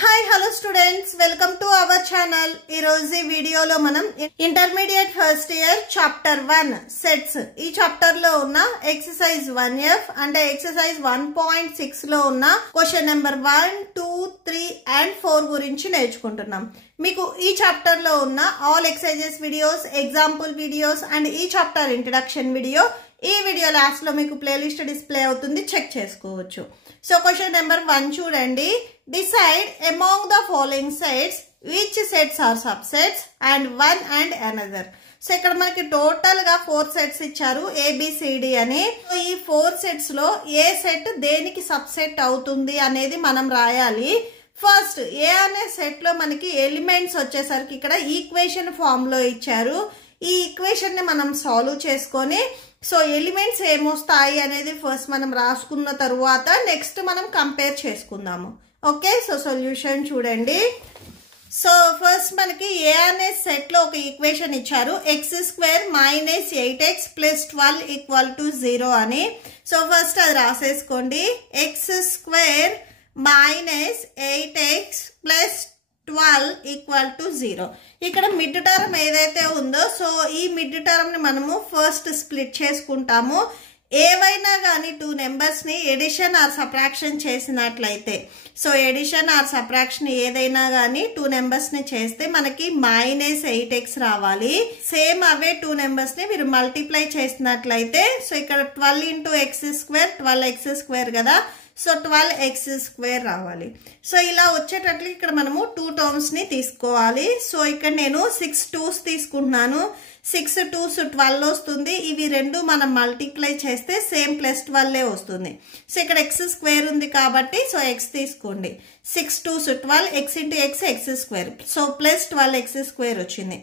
Hi hello students, welcome to our channel. ఈ రోజు ఈ వీడియోలో మనం intermediate first year chapter 1 sets ఈ చాప్టర్ లో ఉన్న ఎక్సర్సైజ్ 1F అంటే ఎక్సర్సైజ్ 1.6 లో ఉన్న క్వశ్చన్ నెంబర్ 1, 2, 3 and 4 గురించి నేర్చుకుంటున్నాం. మీకు ఈ చాప్టర్ లో ఉన్న all exercises videos, example videos and ఈ చాప్టర్ ఇంట్రడక్షన్ వీడియో ఈ వీడియో లాస్ట్ లో మీకు ప్లేలిస్ట్ డిస్ప్లే అవుతుంది, చెక్ చేసుకోవచ్చు. సో క్వశ్చన్ నెంబర్ 1 చూడండి. Decide among the following sets which sets are subsets and one and another. So ఇక్కడ మనకి total గా 4 సెట్స్ ఇచ్చారు, ABCD అని. ఈ 4 సెట్స్ లో ఏ సెట్ దేనికి సబ్సెట్ అవుతుంది అనేది మనం రాయాలి. ఫస్ట్ ఏ అనే సెట్ లో మనకి ఎలిమెంట్స్ వచ్చేసరికి ఇక్కడ ఈక్వేషన్ ఫామ్ లో ఇచ్చారు. ఈ ఈక్వేషన్ ని మనం సాల్వ్ చేసుకొని సో ఎలిమెంట్స్ ఏమొస్తాయి అనేది ఫస్ట్ మనం రాసుకున్న తరువాత నెక్స్ట్ మనం కంపేర్ చేసుకుందాము. ఓకే, సో సొల్యూషన్ చూడండి. సో ఫస్ట్ మనకి ఏ అనే సెట్ లో ఒక ఈక్వేషన్ ఇచ్చారు, x² - 8x + 12 = 0 అని. సో ఫస్ట్ అది రాసేసుకోండి. x² - 8x + 12 = 0. ఇక్కడ మిడ్ టర్మ్ ఏదైతే ఉందో సో ఈ మిడ్ టర్మ్ ని మనము ఫస్ట్ స్ప్లిట్ చేసుకుంటాము. ఏవైనా కానీ 2 నెంబర్స్ ని ఎడిషన్ ఆర్ సబ్ట్రాక్షన్ చేసినట్లయితే సో ఎడిషన్ ఆర్ సబ్ట్రాక్షన్ ఏదైనా కానీ 2 నెంబర్స్ ని చేస్తే మనకి -8x రావాలి. సేమ్ అవే 2 నెంబర్స్ ని మీరు మల్టిప్లై చేసినట్లయితే సో ఇక్కడ 12 × x², 12x² కదా, సో 12x² రావాలి. సో ఇలా వచ్చేటట్లు ఇక్కడ మనము 2 టర్మ్స్ ని తీసుకోవాలి. సో ఇక్కడ నేను 6 2s తీసుకుంటున్నాను. 6 2s 12 వస్తుంది. ఇవి రెండు మనం మల్టిప్లై చేస్తే సేమ్ +12 వస్తుంది. సో ఇక్కడ x² ఉంది కాబట్టి సో x తీసుకోండి. 6 2s 12, x × x x², so +12x² వచ్చింది.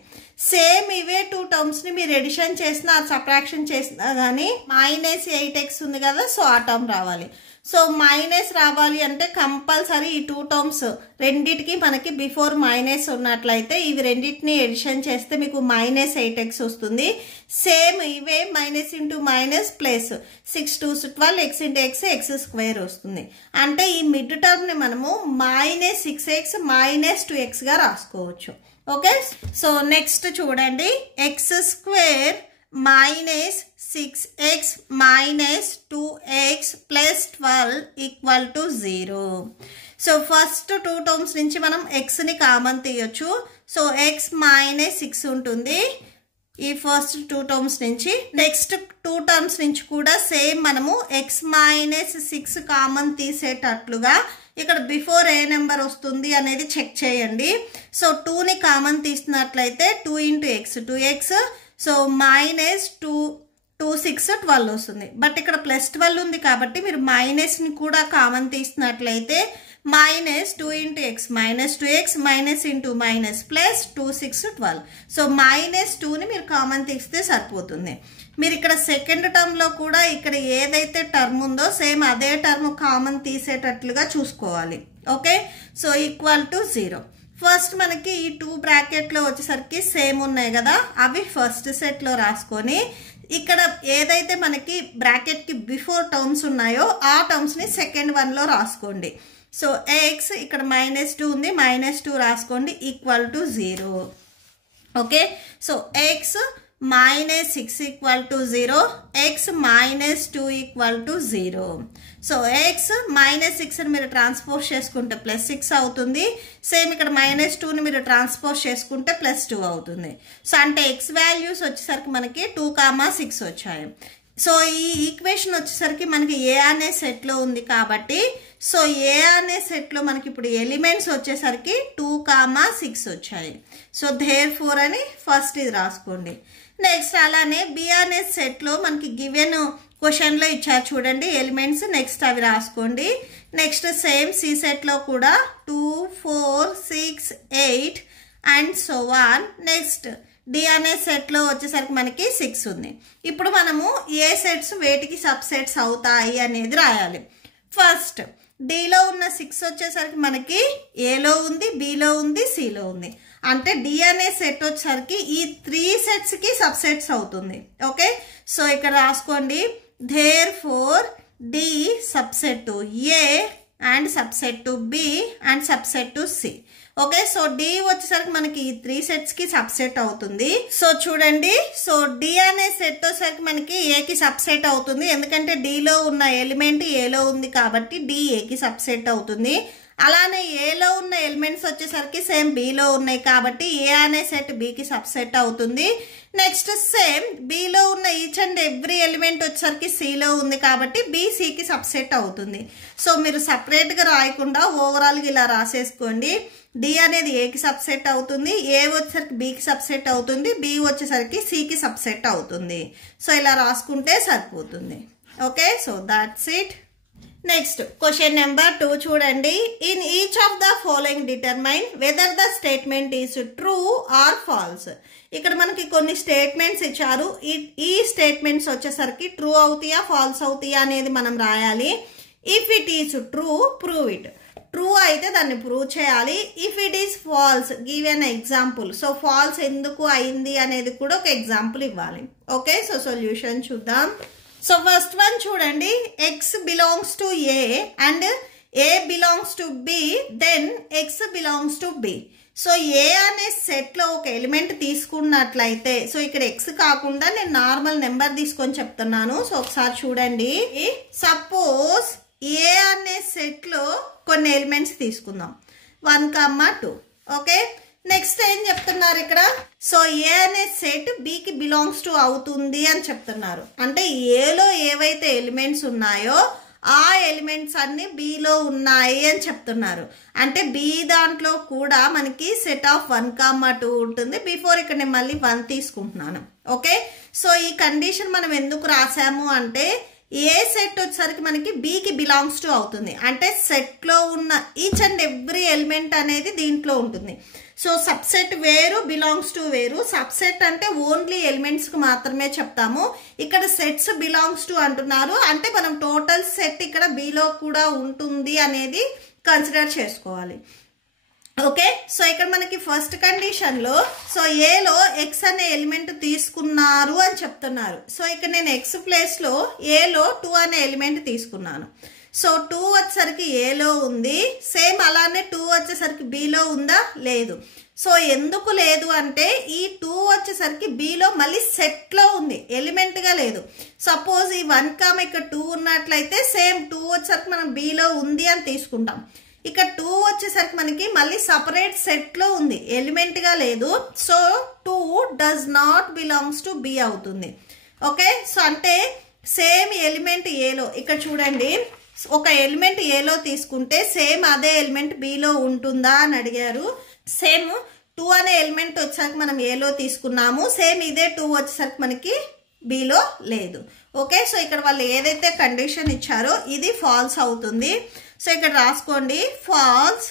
సేమ్ ఇవే 2 టర్మ్స్ ని మీరు ఎడిషన్ చేసినా సబ్ట్రాక్షన్ చేసినా కానీ -8x ఉంది కదా, సో ఆ టర్మ్ రావాలి. సో మైనస్ రావాలి అంటే కంపల్సరీ ఈ 2 టర్మ్స్ రెండిటికి మనకి బిఫోర్ మైనస్ ఉన్నట్లయితే ఇవి రెండింటిని ఎడిషన్ చేస్తే మీకు -8x వస్తుంది. సేమ్ ఇవే -× -+6 2s 12, x × x x² వస్తుంది. అంటే ఈ మిడ్ టర్మ్ ని మనము -6x - 2x గా రాసుకోవచ్చు. ఓకే, సో నెక్స్ట్ చూడండి. x² - 6x - 2x + 12 = 0. So first 2 terms నుంచి మనం x ని కామన్ తీయొచ్చు. సో x -6 ఉంటుంది ఈ ఫస్ట్ 2 టర్మ్స్ నుంచి. నెక్స్ట్ 2 టర్మ్స్ నుంచి కూడా సేమ్ మనము x -6 కామన్ తీసేటట్లుగా ఇక్కడ బిఫోర్ ఏ నెంబర్ వస్తుంది అనేది చెక్ చేయండి. సో 2 ని కామన్ తీసినట్లయితే 2 × x 2x, సో -2 6 12 వస్తుంది. బట్ ఇక్కడ +12 ఉంది కాబట్టి మీరు మైనస్ ని కూడా కామన్ తీసినట్లయితే -2 × x -2x - +2 6 12. సో -2 ని మీరు కామన్ తీస్తే సరిపోతుంది. మీరు ఇక్కడ సెకండ్ టర్మ్ లో కూడా ఇక్కడ ఏదైతే టర్మ్ ఉందో సేమ్ అదే టర్మ్ కామన్ తీసేటట్లుగా చూసుకోవాలి. Okay, so =0. ఫస్ట్ మనకి ఈ 2 బ్రాకెట్ లో వచ్చేసరికి సేమ్ ఉన్నాయి కదా, అవి ఫస్ట్ సెట్ లో రాసుకొని ఇక్కడ ఏదైతే మనకి బ్రాకెట్ కి బిఫోర్ టర్మ్స్ ఉన్నాయో ఆ టర్మ్స్ ని సెకండ్ వన్ లో రాసుకోండి. సో x ఇక్కడ -2 ఉంది, -2 రాసుకోండి =0. Okay, so x -6 = 0, x -2 = 0. So x -6 ని మీరు ట్రాన్స్పోజ్ చేసుకుంటే +6 అవుతుంది. సేమ్ ఇక్కడ -2 ని మీరు ట్రాన్స్పోజ్ చేసుకుంటే +2 అవుతుంది. సో అంటే x వాల్యూస్ వచ్చేసరికి మనకి 2, 6 వచ్చాయి. సో ఈ ఈక్వేషన్ వచ్చేసరికి మనకి ఏ అనే సెట్ లో ఉంది కాబట్టి సో ఏ అనే సెట్ లో మనకి ఇప్పుడు ఎలిమెంట్స్ వచ్చేసరికి 2, 6 వచ్చాయి. సో therefore అని ఫస్ట్ ఇది రాసుకోండి. నెక్స్ట్ అలానే బి అనే సెట్ లో మనకి గివెన్ క్వశ్చన్ లో ఇచ్చారు చూడండి ఎలిమెంట్స్, నెక్స్ట్ అవి రాసుకోండి. నెక్స్ట్ సేమ్ సి సెట్ లో కూడా 2, 4, 6, 8 and so on. Next d అనే సెట్ లో వచ్చేసరికి మనకి 6 ఉంది. ఇప్పుడు మనము ఏ సెట్స్ వేటికి సబ్సెట్స్ అవుతాయి అనేది రాయాలి. ఫస్ట్ డిలో ఉన్న 6 వచ్చేసరికి మనకి ఏలో ఉంది, బిలో ఉంది, సిలో ఉంది. అంటే డి అనే సెట్ వచ్చేసరికి ఈ 3 సెట్స్ కి సబ్సెట్స్ అవుతుంది. ఓకే, సో ఇక్కడ రాసుకోండి therefore D subset to A and subset to B and subset to C. Okay so D వచ్చేసరికి మనకి ఈ 3 సెట్స్ కి సబ్సెట్ అవుతుంది. సో చూడండి, సో D అనే సెట్ వచ్చేసరికి మనకి A కి సబ్సెట్ అవుతుంది, ఎందుకంటే D లో ఉన్న ఎలిమెంట్ A లో ఉంది కాబట్టి D A కి సబ్సెట్ అవుతుంది. అలానే A లో ఉన్న ఎలిమెంట్స్ వచ్చేసరికి సేమ్ B లో ఉన్నాయి కాబట్టి A అనే సెట్ B కి సబ్సెట్ అవుతుంది. నెక్స్ట్ సేమ్ B లో ఉన్న ఈచ్ అండ్ ఎవ్రీ ఎలిమెంట్ వచ్చేసరికి C లో ఉంది కాబట్టి B C కి సబ్సెట్ అవుతుంది. సో మీరు సపరేట్గా రాయకుండా ఓవరాల్గా ఇలా రాసేసుకోండి. D అనేది A కి సబ్సెట్ అవుతుంది, A వచ్చేసరికి B కి సబ్సెట్ అవుతుంది, B వచ్చేసరికి C కి సబ్సెట్ అవుతుంది. సో ఇలా రాసుకుంటే సరిపోతుంది. Okay so that's it. Next question number 2 చూడండి. In each of the following determine whether the statement is true or false. ఇక్కడ మనకి కొన్ని స్టేట్మెంట్స్ ఇచ్చారు. ఈ స్టేట్మెంట్స్ వచ్చేసరికి ట్రూ అవుతాయా ఫాల్స్ అవుతాయా అనేది మనం రాయాలి. If it is true prove it. True అయితే దాన్ని ప్రూవ్ చేయాలి. If it is false give an example. So false ఎందుకు అయింది అనేది కూడా ఒక ఎగ్జాంపుల్ ఇవ్వాలి. ఓకే సో సొల్యూషన్ చూద్దాం. సో ఫస్ట్ వన్ చూడండి, x belongs to A and A belongs to B, then x belongs to B. So A అనే set లో ఒక ఎలిమెంట్ తీసుకున్నట్లయితే, సో ఇక్కడ x కాకుండా నేను నార్మల్ నెంబర్ తీసుకొని చెప్తున్నాను. సో ఒకసారి చూడండి, సపోజ్ A అనే సెట్ లో కొన్ని ఎలిమెంట్స్ తీసుకుందాం 1, 2. ఓకే నెక్స్ట్ ఏం చెప్తున్నారు ఇక్కడ, సో ఏ అనే సెట్ బికి బిలాంగ్స్ టు అవుతుంది అని చెప్తున్నారు. అంటే ఏలో ఏవైతే ఎలిమెంట్స్ ఉన్నాయో ఆ ఎలిమెంట్స్ అన్ని బిలో ఉన్నాయి అని చెప్తున్నారు. అంటే బి దాంట్లో కూడా మనకి సెట్ ఆఫ్ 1, 2 ఉంటుంది. బిఫోర్ ఇక్కడ నేను మళ్ళీ 1 తీసుకుంటున్నాను. ఓకే సో ఈ కండిషన్ మనం ఎందుకు రాసాము అంటే ఏ సెట్ వచ్చేసరికి మనకి బికి బిలాంగ్స్ టు అవుతుంది, అంటే సెట్లో ఉన్న ఈచ్ అండ్ ఎవ్రీ ఎలిమెంట్ అనేది దీంట్లో ఉంటుంది. సో సబ్సెట్ వేరు, బిలాంగ్స్ టు వేరు. సబ్సెట్ అంటే ఓన్లీ ఎలిమెంట్స్కి మాత్రమే చెప్తాము, ఇక్కడ సెట్స్ బిలాంగ్స్ టు అంటున్నారు, అంటే మనం టోటల్ సెట్ ఇక్కడ బిలో కూడా ఉంటుంది అనేది కన్సిడర్ చేసుకోవాలి. ఓకే సో ఇక్కడ మనకి ఫస్ట్ కండిషన్ లో సో ఏలో ఎక్స్ అనే ఎలిమెంట్ తీసుకున్నారు అని చెప్తున్నారు. సో ఇక్కడ నేను ఎక్స్ ప్లేస్ లో ఏలో 2 అనే ఎలిమెంట్ తీసుకున్నాను. సో 2 వచ్చేసరికి ఏలో ఉంది, సేమ్ అలానే 2 వచ్చేసరికి బిలో ఉందా, లేదు. సో ఎందుకు లేదు అంటే ఈ 2 వచ్చేసరికి బిలో మళ్ళీ సెట్లో ఉంది, ఎలిమెంట్గా లేదు. సపోజ్ ఈ 1, ఇక్కడ 2 ఉన్నట్లయితే సేమ్ 2 వచ్చేసరికి మనం బిలో ఉంది అని తీసుకుంటాం. ఇక్కడ 2 వచ్చేసరికి మనకి మళ్ళీ సపరేట్ సెట్లో ఉంది, ఎలిమెంట్గా లేదు. So 2 does not belongs to B అవుతుంది. ఓకే సో అంటే సేమ్ ఎలిమెంట్ ఏలో ఇక్కడ చూడండి, ఒక ఎలిమెంట్ ఏలో తీసుకుంటే సేమ్ అదే ఎలిమెంట్ బిలో ఉంటుందా అని అడిగారు. సేమ్ 2 అనే ఎలిమెంట్ వచ్చేసరికి మనం ఏలో తీసుకున్నాము, సేమ్ ఇదే 2 వచ్చేసరికి మనకి బిలో లేదు. ఓకే సో ఇక్కడ వాళ్ళు ఏదైతే కండిషన్ ఇచ్చారో ఇది ఫాల్స్ అవుతుంది. సో ఇక్కడ రాసుకోండి ఫాల్స్.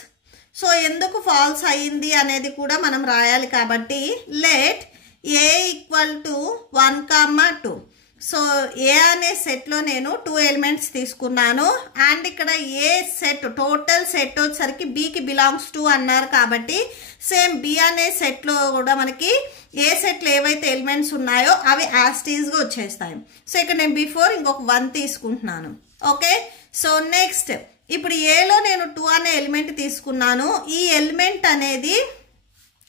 సో ఎందుకు ఫాల్స్ అయ్యింది అనేది కూడా మనం రాయాలి కాబట్టి let A equal to 1, 2. So a అనే సెట్లో నేను 2 ఎలిమెంట్స్ తీసుకున్నాను, అండ్ ఇక్కడ ఏ సెట్ టోటల్ సెట్ వచ్చేసరికి బికి బిలాంగ్స్ టు అన్నారు కాబట్టి సేమ్ బి అనే సెట్లో కూడా మనకి ఏ సెట్లో ఏవైతే ఎలిమెంట్స్ ఉన్నాయో అవి యాస్టీజ్గా వచ్చేస్తాయి. సో ఇక్కడ నేను బిఫోర్ ఇంకొక 1 తీసుకుంటున్నాను. ఓకే సో నెక్స్ట్ ఇప్పుడు ఏలో నేను 2 అనే ఎలిమెంట్ తీసుకున్నాను, ఈ ఎలిమెంట్ అనేది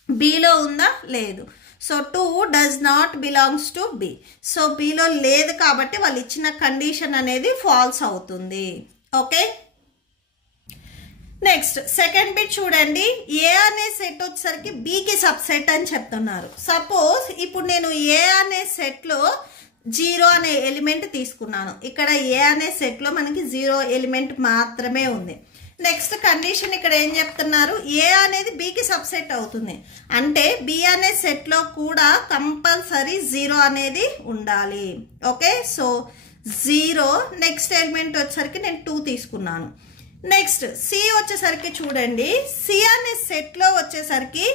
బిలో ఉందా, లేదు. So 2 does not belongs to B. So below లేదు కాబట్టి వాళ్ళు ఇచ్చిన కండిషన్ అనేది ఫాల్స్ అవుతుంది. ఓకే నెక్స్ట్ సెకండ్ బిట్ చూడండి, ఏ అనే సెట్ వచ్చేసరికి బికి సబ్సెట్ అని చెప్తున్నారు. సపోజ్ ఇప్పుడు నేను ఏ అనే సెట్లో 0 అనే ఎలిమెంట్ తీసుకున్నాను, ఇక్కడ ఏ అనే సెట్లో మనకి 0 ఎలిమెంట్ మాత్రమే ఉంది. నెక్స్ట్ కండిషన్ ఇక్కడ ఏం చెప్తున్నారు, ఏ అనేది బికి సబ్సెట్ అవుతుంది, అంటే బి అనే సెట్లో కూడా కంపల్సరీ 0 అనేది ఉండాలి. ఓకే సో 0 నెక్స్ట్ ఎలిమెంట్ వచ్చేసరికి నేను 2 తీసుకున్నాను. నెక్స్ట్ సి వచ్చేసరికి చూడండి, సి అనే సెట్లో వచ్చేసరికి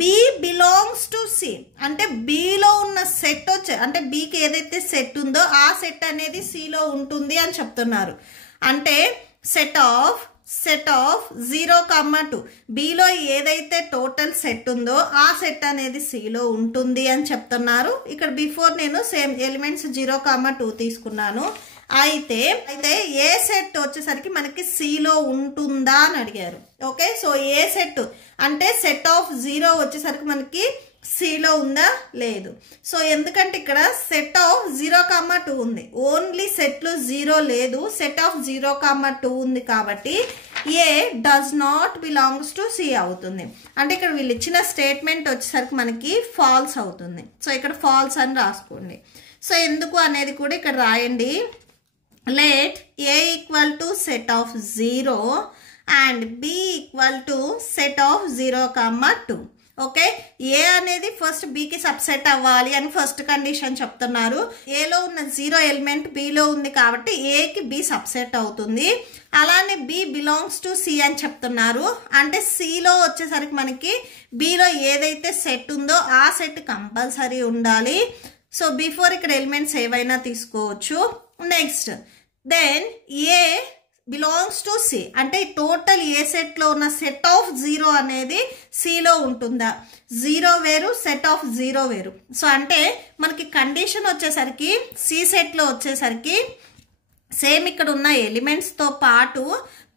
బి బిలాంగ్స్ టు సి, అంటే బిలో ఉన్న సెట్ అంటే బికి ఏదైతే సెట్ ఉందో ఆ సెట్ అనేది సిలో ఉంటుంది అని చెప్తున్నారు. అంటే సెట్ ఆఫ్ 0, 2 బిలో ఏదైతే టోటల్ సెట్ ఉందో ఆ సెట్ అనేది సిలో ఉంటుంది అని చెప్తున్నారు. ఇక్కడ బిఫోర్ నేను సేమ్ ఎలిమెంట్స్ 0, 2 తీసుకున్నాను, అయితే ఏ సెట్ వచ్చేసరికి మనకి సిలో ఉంటుందా అని అడిగారు. ఓకే, సో ఏ సెట్ అంటే సెట్ ఆఫ్ 0 వచ్చేసరికి మనకి సిలో ఉందా లేదు. సో ఎందుకంటే ఇక్కడ సెట్ ఆఫ్ 0,2 ఉంది, ఓన్లీ సెట్లు 0 లేదు, సెట్ ఆఫ్ 0,2 ఉంది కాబట్టి a does not belongs to c అవుతుంది. అంటే ఇక్కడ వీళ్ళు ఇచ్చిన స్టేట్మెంట్ వచ్చేసరికి మనకి ఫాల్స్ అవుతుంది. సో ఇక్కడ ఫాల్స్ అని రాసుకోండి. సో ఎందుకు అనేది కూడా ఇక్కడ రాయండి. Let A equal to set of 0 and B equal to set of 0,2. Okay, a అనేది ఫస్ట్ బికి సబ్సెట్ అవ్వాలి అని ఫస్ట్ కండిషన్ చెప్తున్నారు. ఏలో ఉన్న 0 ఎలిమెంట్ బిలో ఉంది కాబట్టి ఏకి బి సబ్సెట్ అవుతుంది. అలానే బి బిలాంగ్స్ టు సి అని చెప్తున్నారు. అంటే సిలో వచ్చేసరికి మనకి బిలో ఏదైతే సెట్ ఉందో ఆ సెట్ కంపల్సరీ ఉండాలి. సో బిఫోర్ ఇక్కడ ఎలిమెంట్స్ ఏవైనా తీసుకోవచ్చు. Next then A belongs to C అంటే టోటల్ ఏ సెట్లో ఉన్న సెట్ ఆఫ్ 0 అనేది సిలో ఉంటుందా? 0 వేరు, సెట్ ఆఫ్ 0 వేరు. సో అంటే మనకి కండిషన్ వచ్చేసరికి సి సెట్లో వచ్చేసరికి సేమ్ ఇక్కడ ఉన్న ఎలిమెంట్స్తో పాటు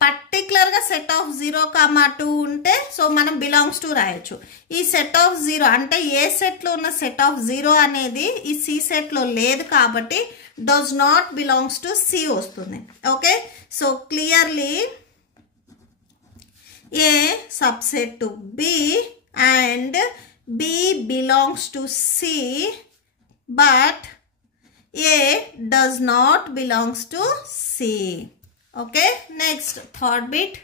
పర్టికులర్గా సెట్ ఆఫ్ 0,2 ఉంటే సో మనం బిలాంగ్స్ టు రాయొచ్చు. ఈ సెట్ ఆఫ్ 0 అంటే ఏ సెట్లో ఉన్న సెట్ ఆఫ్ 0 అనేది ఈ సి సెట్లో లేదు కాబట్టి does not belongs to c వస్తుంది. Okay, so clearly A subset to B and b belongs to c but a does not belongs to c. Okay, next third bit.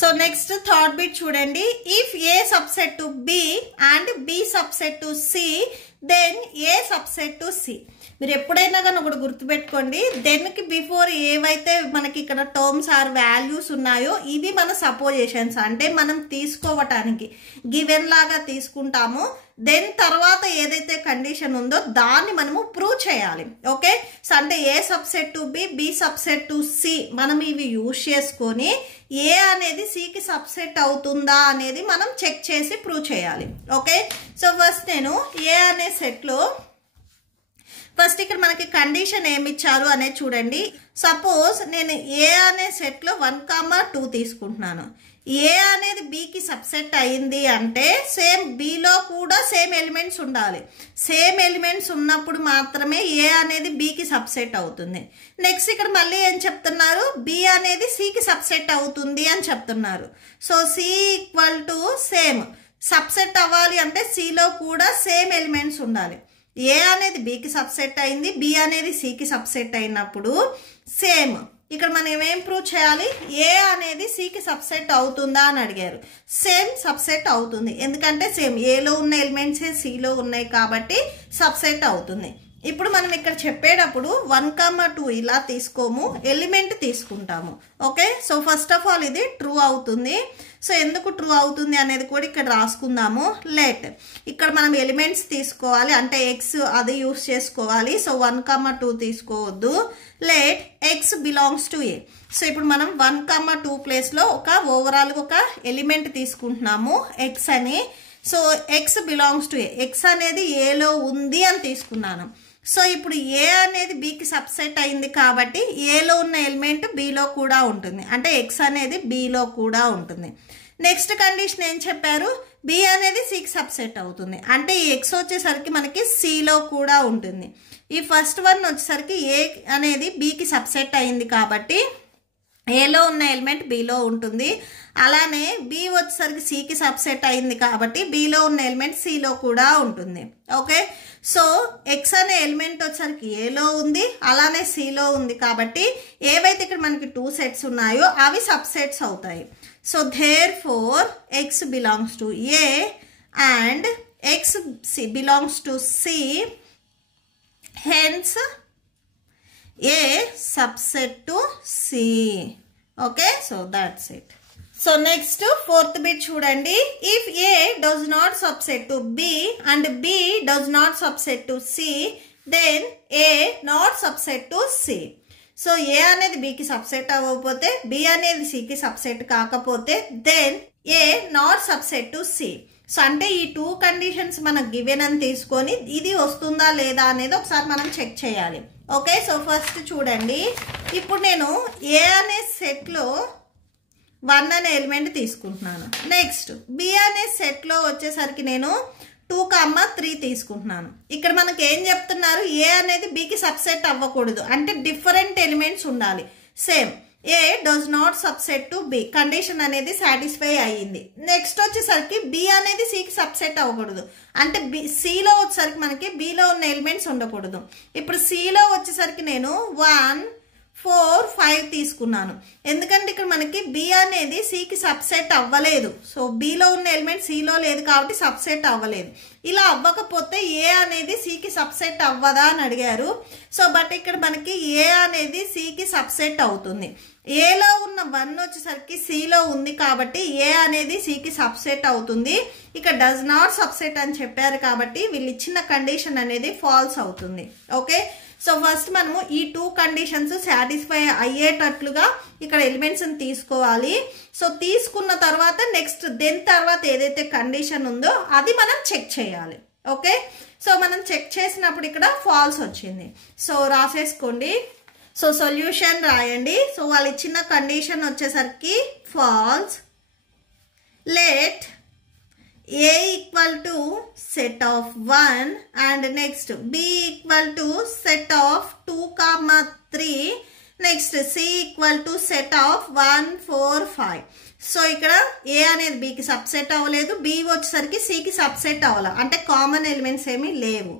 So next third bit చూడండి. If A subset to B and B subset to C, then A subset to C. మీరు ఎప్పుడైనా కానీ ఒకటి గుర్తుపెట్టుకోండి, దెన్కి before ఏవైతే మనకి ఇక్కడ terms are values ఉన్నాయో ఇవి మన సపోజిషన్స్, అంటే మనం తీసుకోవటానికి గివెన్ లాగా తీసుకుంటాము. దెన్ తర్వాత ఏదైతే కండిషన్ ఉందో దాన్ని మనము ప్రూవ్ చేయాలి. ఓకే, సో అంటే a subset to b, b subset to c మనం ఇవి యూజ్ చేసుకొని ఏ అనేది సికి సబ్సెట్ అవుతుందా అనేది మనం చెక్ చేసి ప్రూవ్ చేయాలి. ఓకే, సో ఫస్ట్ నేను ఏ అనే సెట్లో ఫస్ట్ ఇక్కడ మనకి కండిషన్ ఏమి ఇచ్చారు అనేది చూడండి. సపోజ్ నేను ఏ అనే సెట్లో 1,2 తీసుకుంటున్నాను. ఏ అనేది బికి సబ్సెట్ అయింది అంటే సేమ్ బిలో కూడా సేమ్ ఎలిమెంట్స్ ఉండాలి. సేమ్ ఎలిమెంట్స్ ఉన్నప్పుడు మాత్రమే ఏ అనేది బికి సబ్సెట్ అవుతుంది. నెక్స్ట్ ఇక్కడ మళ్ళీ ఏం చెప్తున్నారు, బి అనేది సికి సబ్సెట్ అవుతుంది అని చెప్తున్నారు. So C equal to same, subset అవ్వాలి అంటే సిలో కూడా సేమ్ ఎలిమెంట్స్ ఉండాలి. ఏ అనేది బికి సబ్సెట్ అయింది, బి అనేది సికి సబ్సెట్ అయినప్పుడు సేమ్ ఇక్కడ మనం ఏమేం ప్రూవ్ చేయాలి, ఏ అనేది సికి సబ్సెట్ అవుతుందా అని అడిగారు. సేమ్ సబ్సెట్ అవుతుంది, ఎందుకంటే సేమ్ ఏలో ఉన్న ఎలిమెంట్సే సిలో ఉన్నాయి కాబట్టి సబ్సెట్ అవుతుంది. ఇప్పుడు మనం ఇక్కడ చెప్పేటప్పుడు 1,2 ఇలా తీసుకోము, ఎలిమెంట్ తీసుకుంటాము. Okay, so first of all ఇది ట్రూ అవుతుంది. సో ఎందుకు ట్రూ అవుతుంది అనేది కూడా ఇక్కడ రాసుకుందాము. లెట్ ఇక్కడ మనం ఎలిమెంట్స్ తీసుకోవాలి, అంటే ఎక్స్ అది యూస్ చేసుకోవాలి. సో 1,2 తీసుకోవద్దు. Let x belongs to A. So ఇప్పుడు మనం 1,2 ప్లేస్లో ఒక ఓవరాల్గా ఒక ఎలిమెంట్ తీసుకుంటున్నాము ఎక్స్ అని. So X belongs to A, X అనేది ఏలో ఉంది అని తీసుకున్నాను. సో ఇప్పుడు ఏ అనేది బికి సబ్సెట్ అయింది కాబట్టి ఏలో ఉన్న ఎలిమెంట్ బిలో కూడా ఉంటుంది, అంటే ఎక్స్ అనేది బిలో కూడా ఉంటుంది. నెక్స్ట్ కండిషన్ ఏం చెప్పారు, బి అనేది సికి సబ్సెట్ అవుతుంది, అంటే ఈ ఎక్స్ వచ్చేసరికి మనకి సిలో కూడా ఉంటుంది. ఈ ఫస్ట్ వన్ వచ్చేసరికి ఏ అనేది బికి సబ్సెట్ అయింది కాబట్టి ఏలో ఉన్న ఎలిమెంట్ బిలో ఉంటుంది. అలానే బి వచ్చేసరికి సికి సబ్సెట్ అయింది కాబట్టి బిలో ఉన్న ఎలిమెంట్ సిలో కూడా ఉంటుంది. ఓకే, సో ఎక్స్ అనే ఎలిమెంట్ వచ్చేసరికి ఏలో ఉంది, అలానే సిలో ఉంది కాబట్టి ఏవైతే ఇక్కడ మనకి 2 సెట్స్ ఉన్నాయో అవి సబ్సెట్స్ అవుతాయి. So therefore x belongs to A and x belongs to C, hence A subset to C. Okay, so that's it. So next fourth bit చూడండి. If A does not subset to B and B does not subset to C, then A not subset to C. So A అనేది B కి subset అవ్వకపోతే, B అనేది C కి subset కాకపోతే, then A not subset to C. So అంటే ఈ 2 conditions మనకు given అని తీసుకొని ఇది వస్తుందా లేదా అనేది ఒకసారి మనం చెక్ చేయాలి. ఓకే, సో ఫస్ట్ చూడండి, ఇప్పుడు నేను ఏ అనే సెట్లో 1 అనే ఎలిమెంట్ తీసుకుంటున్నాను. నెక్స్ట్ బి అనే సెట్లో వచ్చేసరికి నేను 2, 3 తీసుకుంటున్నాను. ఇక్కడ మనకి ఏం చెప్తున్నారు, ఏ అనేది బికి సబ్సెట్ అవ్వకూడదు, అంటే డిఫరెంట్ ఎలిమెంట్స్ ఉండాలి. Same A does not subset to b condition అనేది సాటిస్ఫై అయ్యింది. నెక్స్ట్ వచ్చేసరికి బి అనేది సికి సబ్సెట్ అవ్వకూడదు, అంటే సిలో వచ్చేసరికి మనకి బిలో ఉన్న ఎలిమెంట్స్ ఉండకూడదు. ఇప్పుడు సిలో వచ్చేసరికి నేను 1, 4, 5 తీసుకున్నాను. ఎందుకంటే ఇక్కడ మనకి బి అనేది సికి సబ్సెట్ అవ్వలేదు. సో బిలో ఉన్న ఎలిమెంట్ సిలో లేదు కాబట్టి సబ్సెట్ అవ్వలేదు. ఇలా అవ్వకపోతే ఏ అనేది సికి సబ్సెట్ అవ్వదా అని అడిగారు. సో బట్ ఇక్కడ మనకి ఏ అనేది సికి సబ్సెట్ అవుతుంది. ఏలో ఉన్న 1 వచ్చేసరికి సిలో ఉంది కాబట్టి ఏ అనేది సికి సబ్సెట్ అవుతుంది. ఇక డస్ నాట్ సబ్సెట్ అని చెప్పారు కాబట్టి వీళ్ళు ఇచ్చిన కండిషన్ అనేది ఫాల్స్ అవుతుంది. ఓకే, సో ఫస్ట్ మనము ఈ 2 కండిషన్స్ సాటిస్ఫై అయ్యేటట్లుగా ఇక్కడ ఎలిమెంట్స్ తీసుకోవాలి. సో తీసుకున్న తర్వాత నెక్స్ట్ దెన్ తర్వాత ఏదైతే కండిషన్ ఉందో అది మనం చెక్ చేయాలి. ఓకే, సో మనం చెక్ చేసినప్పుడు ఇక్కడ ఫాల్స్ వచ్చింది. సో రాసేసుకోండి. సో సొల్యూషన్ రాయండి. సో వాళ్ళు ఇచ్చిన కండిషన్ వచ్చేసరికి false, let A equal to set of 1 and next B equal to set of 2, 3, next C equal to set of 1, 4, 5. So ఇక్కడ ఏ అనేది బికి సబ్సెట్ అవ్వలేదు, బి వచ్చేసరికి సికి సబ్సెట్ అవ్వాలి, అంటే కామన్ ఎలిమెంట్స్ ఏమీ లేవు.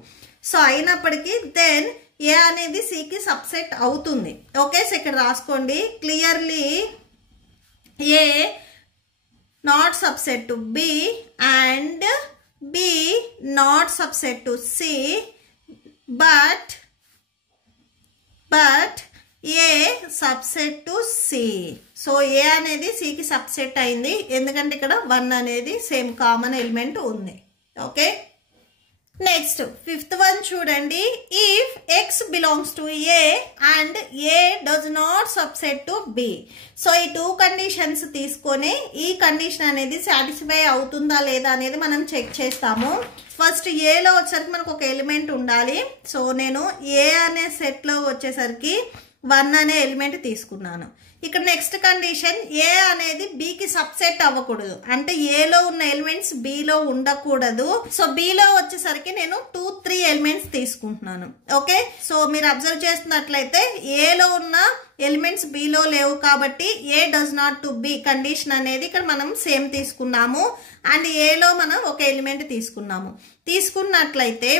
సో అయినప్పటికీ దెన్ ఏ అనేది సికి సబ్సెట్ అవుతుంది. ఓకే, సో ఇక్కడ రాసుకోండి clearly A not subset to B and B not subset to C, but A subset to C. So A అనేది C కి సబ్సెట్ అయింది, ఎందుకంటే ఇక్కడ 1 అనేది సేమ్ కామన్ ఎలిమెంట్ ఉంది. ఓకే, నెక్స్ట్ 5th వన్ చూడండి, if x belongs to A and A does not subset to B. So ఈ 2 conditions తీసుకొని ఈ కండిషన్ అనేది సాటిస్ఫై అవుతుందా లేదా అనేది మనం చెక్ చేస్తాము. ఫస్ట్ ఏలో వచ్చేసరికి మనకు ఒక ఎలిమెంట్ ఉండాలి. సో నేను ఏ అనే సెట్లో వచ్చేసరికి 1 అనే ఎలిమెంట్ తీసుకున్నాను. ఇక్కడ నెక్స్ట్ కండిషన్ ఏ అనేది బికి సబ్సెట్ అవ్వకూడదు, అంటే ఏలో ఉన్న ఎలిమెంట్స్ బిలో ఉండకూడదు. సో బిలో వచ్చేసరికి నేను 2, 3 ఎలిమెంట్స్ తీసుకుంటున్నాను. ఓకే, సో మీరు అబ్జర్వ్ చేస్తున్నట్లయితే ఏలో ఉన్న ఎలిమెంట్స్ బిలో లేవు కాబట్టి a does not to b condition అనేది ఇక్కడ మనం సేమ్ తీసుకున్నాము. అండ్ ఏలో మనం ఒక ఎలిమెంట్ తీసుకున్నట్లయితే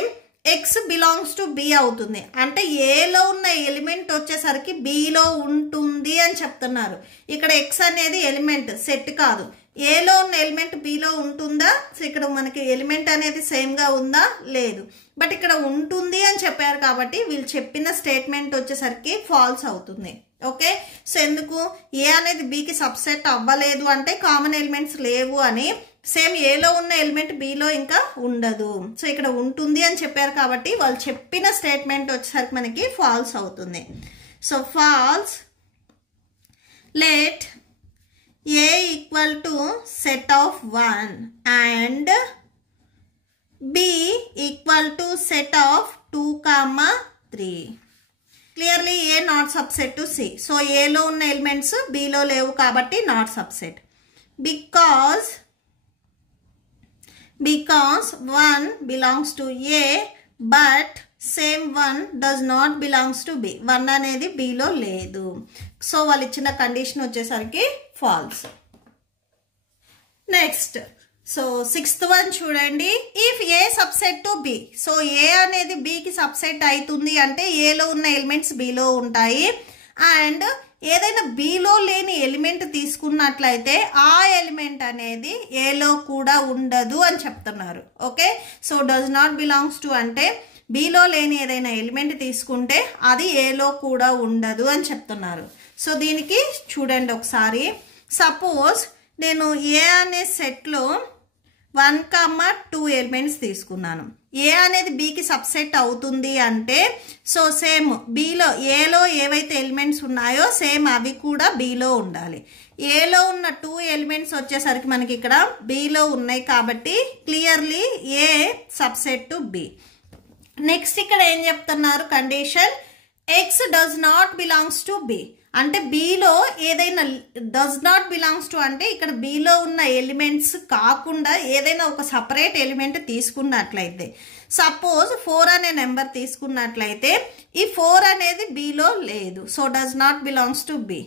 x బిలాంగ్స్ టు బి అవుతుంది, అంటే ఏలో ఉన్న ఎలిమెంట్ వచ్చేసరికి బిలో ఉంటుంది అని చెప్తున్నారు. ఇక్కడ x అనేది ఎలిమెంట్ సెట్ కాదు, ఏలో ఉన్న ఎలిమెంట్ బిలో ఉంటుందా? సో ఇక్కడ మనకి ఎలిమెంట్ అనేది సేమ్గా ఉందా? లేదు, బట్ ఇక్కడ ఉంటుంది అని చెప్పారు కాబట్టి వీళ్ళు చెప్పిన స్టేట్మెంట్ వచ్చేసరికి ఫాల్స్ అవుతుంది. ఓకే, సో ఎందుకు ఏ అనేది బికి సబ్సెట్ అవ్వలేదు అంటే కామన్ ఎలిమెంట్స్ లేవు అని, సేమ్ ఏలో ఉన్న ఎలిమెంట్ బిలో ఇంకా ఉండదు. సో ఇక్కడ ఉంటుంది అని చెప్పారు కాబట్టి వాళ్ళు చెప్పిన స్టేట్మెంట్ వచ్చేసరికి మనకి ఫాల్స్ అవుతుంది. So false, let A equal to set of 1 and B equal to set of 2, 3. Clearly A not subset to C. So A లో ఉన్న ఎలిమెంట్స్ B లో లేవు కాబట్టి not subset. Because 1 belongs to A but same 1 does not belongs to B. 1 అనేది B లో లేదు. So వాళ్ళు ఇచ్చిన కండిషన్ వచ్చేసరికి false. Next so 6th one చూడండి, if a subset to B. So a అనేది బికి సబ్సెట్ అవుతుంది అంటే ఏలో ఉన్న ఎలిమెంట్స్ బిలో ఉంటాయి, అండ్ ఏదైనా బిలో లేని ఎలిమెంట్ తీసుకున్నట్లయితే ఆ ఎలిమెంట్ అనేది ఏలో కూడా ఉండదు అని చెప్తున్నారు. Okay, so does not belongs to అంటే బిలో లేని ఏదైనా ఎలిమెంట్ తీసుకుంటే అది ఏలో కూడా ఉండదు అని చెప్తున్నారు. సో దీనికి చూడండి ఒకసారి, సపోజ్ నేను ఏ అనే సెట్లో 1, 2 ఎలిమెంట్స్ తీసుకున్నాను. ఏ అనేది బికి సబ్సెట్ అవుతుంది అంటే సో సేమ్ బిలో ఏలో ఏవైతే ఎలిమెంట్స్ ఉన్నాయో సేమ్ అవి కూడా బిలో ఉండాలి. ఏలో ఉన్న 2 ఎలిమెంట్స్ వచ్చేసరికి మనకి ఇక్కడ బిలో ఉన్నాయి కాబట్టి clearly A subset to B. Next ఇక్కడ ఏం చెప్తున్నారు condition, X does not belongs to B. అంటే బిలో ఏదైనా డస్ నాట్ బిలాంగ్స్ టు అంటే ఇక్కడ బిలో ఉన్న ఎలిమెంట్స్ కాకుండా ఏదైనా ఒక సపరేట్ ఎలిమెంట్ తీసుకున్నట్లయితే, సపోజ్ 4 అనే నెంబర్ తీసుకున్నట్లయితే ఈ 4 అనేది బిలో లేదు, so does not belongs to B.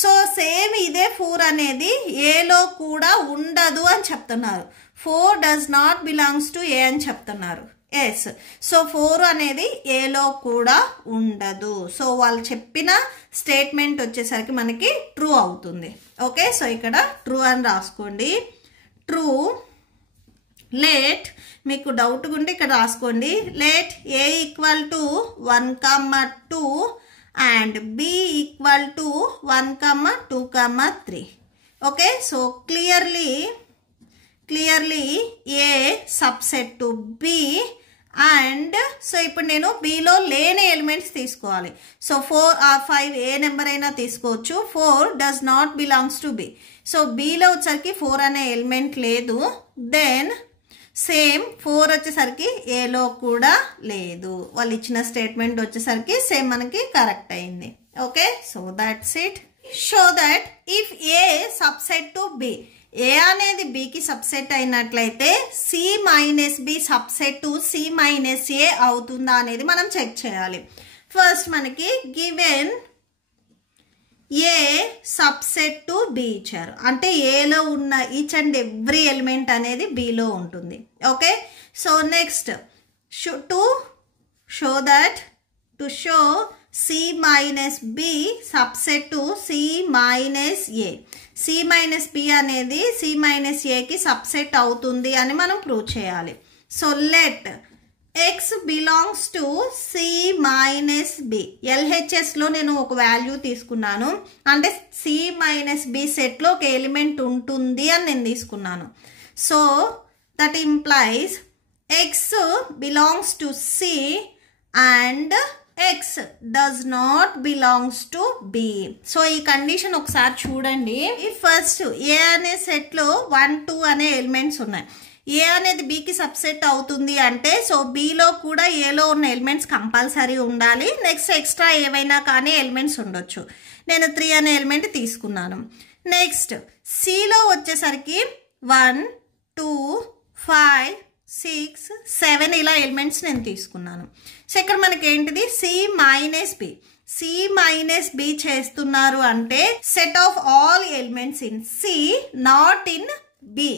So same ఇదే 4 అనేది ఏలో కూడా ఉండదు అని చెప్తున్నారు. 4 డస్ నాట్ బిలాంగ్స్ టు ఏ అని చెప్తున్నారు. ఎస్, సో 4 అనేది ఏలో కూడా ఉండదు. సో వాళ్ళు చెప్పిన స్టేట్మెంట్ వచ్చేసరికి మనకి ట్రూ అవుతుంది. ఓకే, సో ఇక్కడ ట్రూ అని రాసుకోండి. ట్రూ. లెట్, మీకు డౌట్ ఉంటే ఇక్కడ రాసుకోండి. Let A equal to 1,2 and B equal to 1,2,3. Okay, so clearly A subset to B. And so ఇప్పుడు నేను బిలో లేని ఎలిమెంట్స్ తీసుకోవాలి. సో 4 or 5 ఏ నెంబర్ అయినా తీసుకోవచ్చు. 4 does not belongs to B. So below వచ్చేసరికి 4 అనే ఎలిమెంట్ లేదు. Then same 4 వచ్చేసరికి ఏలో కూడా లేదు. వాళ్ళు ఇచ్చిన స్టేట్మెంట్ వచ్చేసరికి సేమ్ మనకి కరెక్ట్ అయింది. Okay, so that's it. Show that if a subset to b, a అనేది బికి సబ్సెట్ అయినట్లయితే c minus b subset to C minus a అవుతుందా అనేది మనం చెక్ చేయాలి. ఫస్ట్ మనకి given a subset to b ఇచ్చారు, అంటే ఏలో ఉన్న ఈచ్ అండ్ ఎవ్రీ ఎలిమెంట్ అనేది బిలో ఉంటుంది. Okay, so next to show c minus b subset to C minus a. C minus b అనేది సి మైనస్ ఏకి సబ్సెట్ అవుతుంది అని మనం ప్రూవ్ చేయాలి. So let x belongs to C minus b. ఎల్హెచ్ఎస్లో నేను ఒక వాల్యూ తీసుకున్నాను, అంటే సి మైనస్ బి సెట్లో ఒక ఎలిమెంట్ ఉంటుంది అని నేను తీసుకున్నాను. So that implies x belongs to C and x does not belongs to B. So ఈ కండిషన్ ఒకసారి చూడండి. ఫస్ట్ ఏ అనే సెట్లో 1, 2 అనే ఎలిమెంట్స్ ఉన్నాయి. ఏ అనేది బికి సబ్సెట్ అవుతుంది అంటే సో బిలో కూడా ఏలో ఉన్న ఎలిమెంట్స్ కంపల్సరీ ఉండాలి. నెక్స్ట్ ఎక్స్ట్రా ఏవైనా కానీ ఎలిమెంట్స్ ఉండొచ్చు. నేను 3 అనే ఎలిమెంట్ తీసుకున్నాను. నెక్స్ట్ సిలో వచ్చేసరికి 1, 2, 5, 6, 7 ఇలా ఎలిమెంట్స్ నేను తీసుకున్నాను. సో ఇక్కడ మనకి ఏంటిది C minus B. C minus B చేస్తున్నారు అంటే set of all elements in C not in B.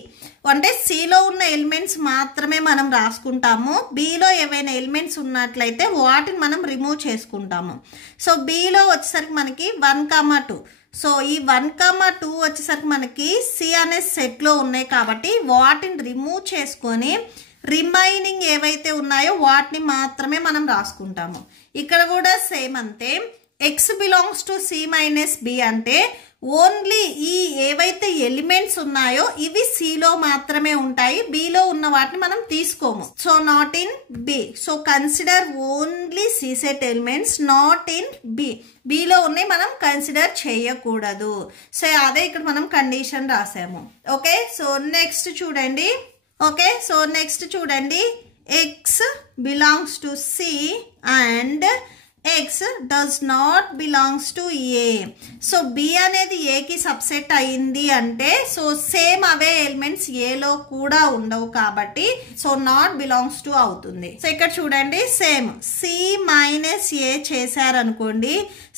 అంటే సిలో ఉన్న ఎలిమెంట్స్ మాత్రమే మనం రాసుకుంటాము. బిలో ఏవైనా ఎలిమెంట్స్ ఉన్నట్లయితే వాటిని మనం రిమూవ్ చేసుకుంటాము. సో బిలో వచ్చేసరికి మనకి 1,2. సో ఈ 1,2 వచ్చేసరికి మనకి సి అనే సెట్లో ఉన్నాయి కాబట్టి వాటిని రిమూవ్ చేసుకొని రిమైనింగ్ ఏవైతే ఉన్నాయో వాటిని మాత్రమే మనం రాసుకుంటాము. ఇక్కడ కూడా సేమ్ అంతే. X belongs to C minus B అంటే ఓన్లీ ఈ ఏవైతే ఎలిమెంట్స్ ఉన్నాయో ఇవి సిలో మాత్రమే ఉంటాయి, బిలో ఉన్న వాటిని మనం తీసుకోము. So not in B. So consider only C set elements not in B. బిలో ఉన్నాయి మనం కన్సిడర్ చేయకూడదు. సో అదే ఇక్కడ మనం కండిషన్ రాసాము. ఓకే, సో నెక్స్ట్ చూడండి. ఓకే, సో నెక్స్ట్ చూడండి. X belongs to C and x does not belongs to A. So B అనేది ఏకి సబ్సెట్ అయింది అంటే సో సేమ్ అవే ఎలిమెంట్స్ ఏలో కూడా ఉండవు కాబట్టి సో నాట్ బిలాంగ్స్ టు అవుతుంది. సో ఇక్కడ చూడండి సేమ్ సి మైనస్ ఏ చేశారనుకోండి.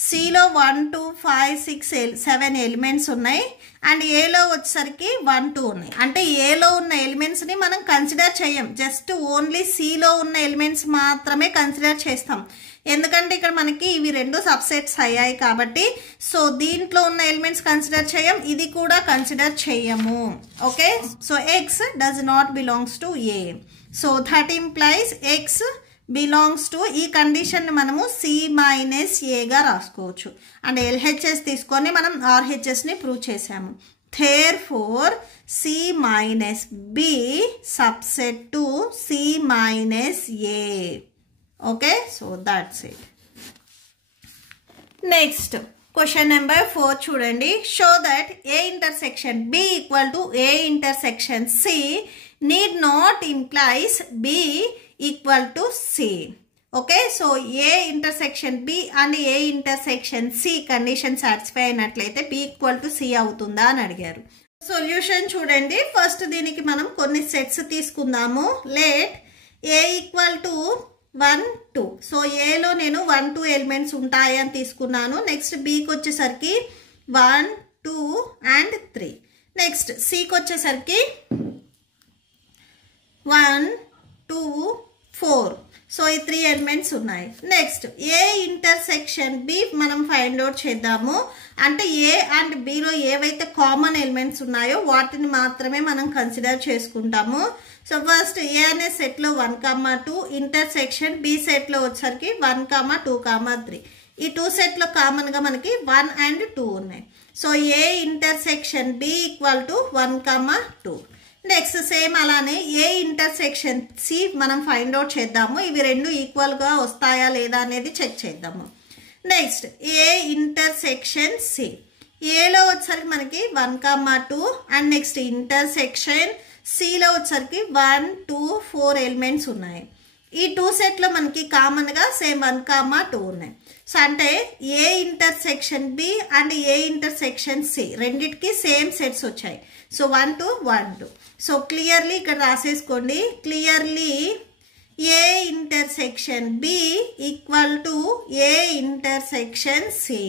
సిలో 1, 2, 5, 6, 7 ఎలిమెంట్స్ ఉన్నాయి అండ్ ఏలో వచ్చేసరికి 1, 2 ఉన్నాయి. అంటే ఏలో ఉన్న ఎలిమెంట్స్ని మనం కన్సిడర్ చేయం, జస్ట్ ఓన్లీ సిలో ఉన్న ఎలిమెంట్స్ మాత్రమే కన్సిడర్ చేస్తాం. ఎందుకంటే ఇక్కడ మనకి ఇవి 2 సబ్సెట్స్ అయ్యాయి కాబట్టి సో దీంట్లో ఉన్న ఎలిమెంట్స్ కన్సిడర్ చేయం, ఇది కూడా కన్సిడర్ చేయము. Okay, so X does not belongs to A. So that implies X belongs to ఈ కండిషన్ మనము సి మైనస్ ఏగా రాసుకోవచ్చు. అండ్ ఎల్హెచ్ఎస్ తీసుకొని మనం ఆర్హెచ్ఎస్ని ప్రూవ్ చేసాము. Therefore C minus B subset to C minus A. Okay, so that's it. Next Question number 4 చూడండి. Show that A intersection B equal to A intersection C need not implies B equal to C. Okay, so A intersection B and A intersection C condition satisfy అయినట్లయితే B equal to C అవుతుందా అని అడిగారు. Solution చూడండి. First దీనికి మనం కొన్ని sets తీసుకుందాము. Let A equal to 1 2. So ఏలో నేను 1 2 ఎలిమెంట్స్ ఉంటాయి అని తీసుకున్నాను. నెక్స్ట్ బీకి వచ్చేసరికి 1 2 అండ్ 3. నెక్స్ట్ సికి వచ్చేసరికి 1 2 4. సో ఈ 3 ఎలిమెంట్స్ ఉన్నాయి. నెక్స్ట్ ఏ ఇంటర్సెక్షన్ బి మనం ఫైండ్ అవుట్ చేద్దాము. అంటే ఏ అండ్ బిలో ఏవైతే కామన్ ఎలిమెంట్స్ ఉన్నాయో వాటిని మాత్రమే మనం కన్సిడర్ చేసుకుంటాము. సో ఫస్ట్ ఏ అనే సెట్లో 1 2 ఇంటర్సెక్షన్ బి సెట్లో వచ్చేసరికి 1 2 3. ఈ 2 సెట్లో కామన్గా మనకి 1 అండ్ 2 ఉన్నాయి. So A intersection B equal to 1 2. Next same అలానే ఏ ఇంటర్సెక్షన్ సి మనం ఫైండ్ అవుట్ చేద్దాము. ఇవి రెండు ఈక్వల్గా వస్తాయా లేదా అనేది చెక్ చేద్దాము. నెక్స్ట్ ఏ ఇంటర్సెక్షన్ సి ఏలో వచ్చేసరికి మనకి 1 2 అండ్ నెక్స్ట్ ఇంటర్సెక్షన్ సిలో వచ్చేసరికి 1 2 4 ఎలిమెంట్స్ ఉన్నాయి. ఈ 2 సెట్లో మనకి కామన్గా సేమ్ 1 2 ఉన్నాయి. సో అంటే a intersection b and a intersection c రెండిటికి సేమ్ సెట్స్ వచ్చాయి. సో 1 2 1 2. సో క్లియర్లీ ఇక్కడ రాసేసుకోండి. Clearly a intersection B equal to a intersection c.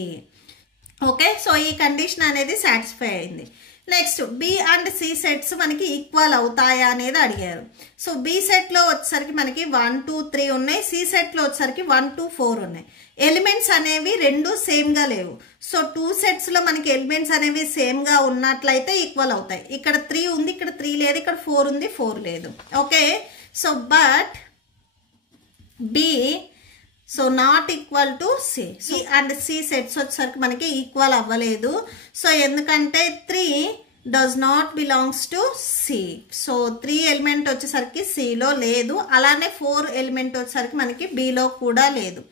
Okay, so ఈ కండిషన్ అనేది సాటిస్ఫై అయింది. Next b and C sets మనకి equal అవుతాయా అనేది అడిగారు. సో బి సెట్లో వచ్చేసరికి మనకి 1 2 3 ఉన్నాయి. సి సెట్లో వచ్చేసరికి 1 2 4 ఉన్నాయి. ఎలిమెంట్స్ అనేవి రెండు సేమ్గా లేవు. సో 2 సెట్స్లో మనకి ఎలిమెంట్స్ అనేవి సేమ్గా ఉన్నట్లయితే ఈక్వల్ అవుతాయి. ఇక్కడ 3 ఉంది, ఇక్కడ 3 లేదు, ఇక్కడ 4 ఉంది, 4 లేదు. Okay, so but B so not equal to C. C and C sets వచ్చేసరికి మనకి ఈక్వల్ అవ్వలేదు. సో ఎందుకంటే 3 does not belongs to C. So 3 element వచ్చేసరికి సిలో లేదు. అలానే 4 ఎలిమెంట్ వచ్చేసరికి మనకి బిలో కూడా లేదు.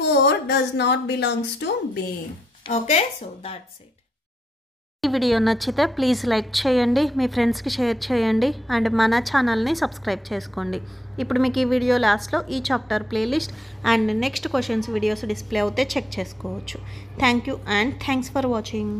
4 does not belongs to B. Okay, so that's it. ఈ వీడియో నచ్చితే ప్లీజ్ లైక్ చేయండి, మీ ఫ్రెండ్స్కి షేర్ చేయండి అండ్ మన ఛానల్ని సబ్స్క్రైబ్ చేసుకోండి. ఇప్పుడు మీకు ఈ వీడియో లాస్ట్లో ఈ chapter playlist and next questions videos display అవుతే చెక్ చేసుకోవచ్చు. Thank you and thanks for watching.